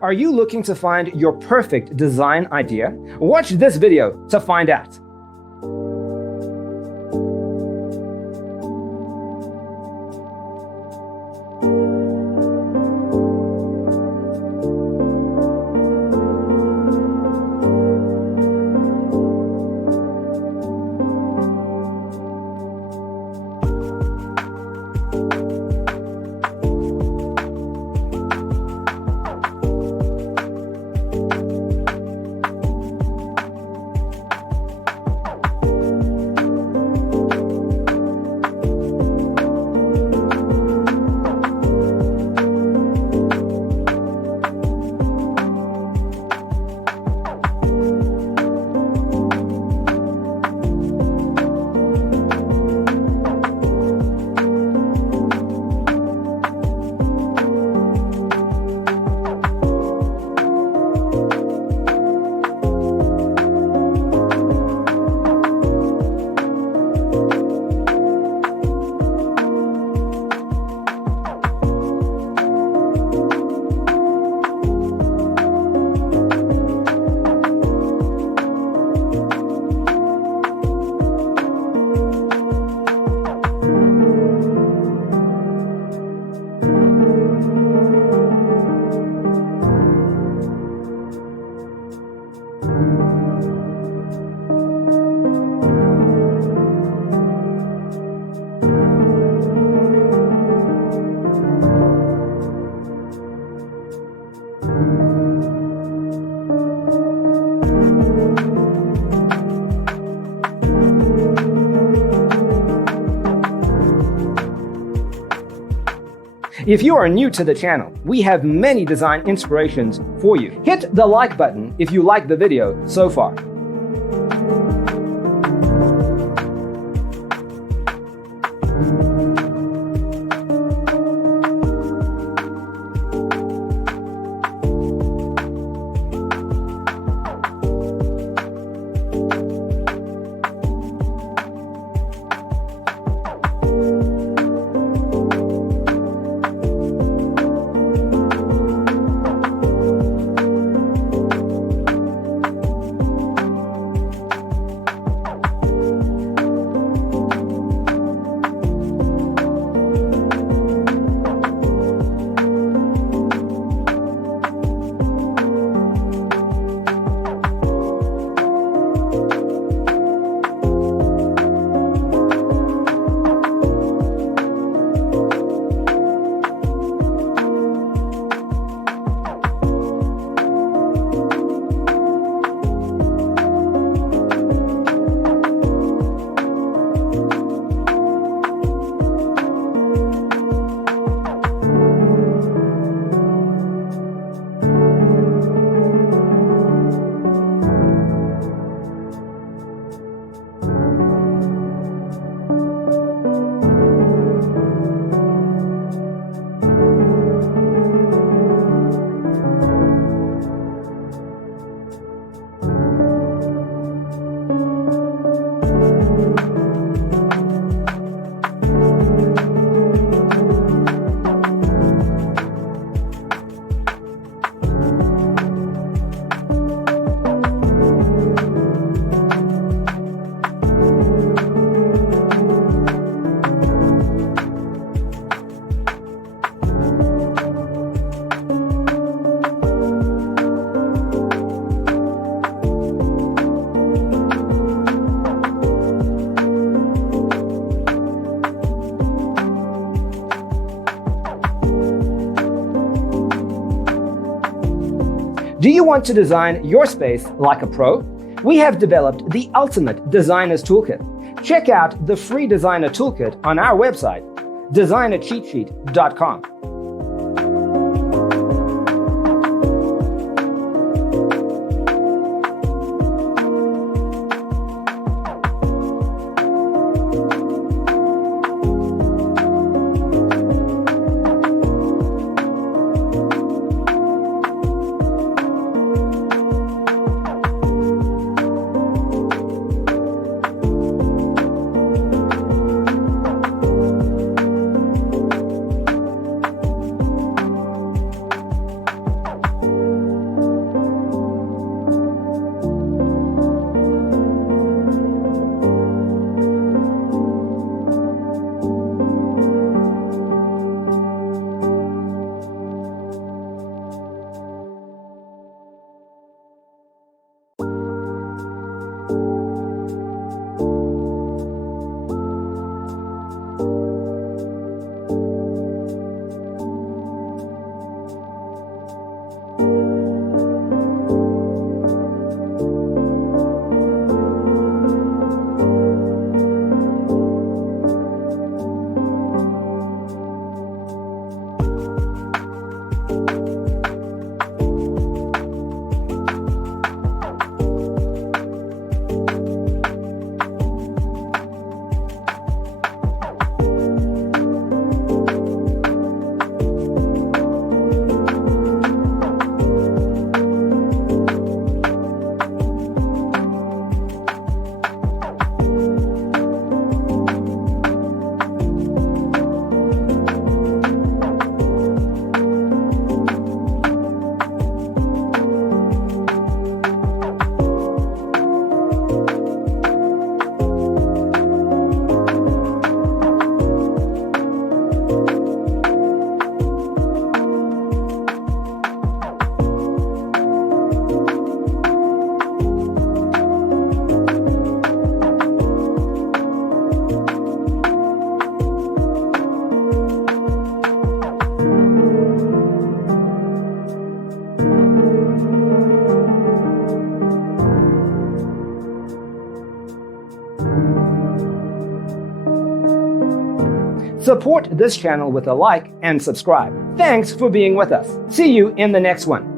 Are you looking to find your perfect design idea? Watch this video to find out. If you are new to the channel, we have many design inspirations for you. Hit the like button if you like the video so far. Do you want to design your space like a pro? We have developed the ultimate designer's toolkit. Check out the free designer toolkit on our website, designercheatsheet.com. Support this channel with a like and subscribe. Thanks for being with us. See you in the next one.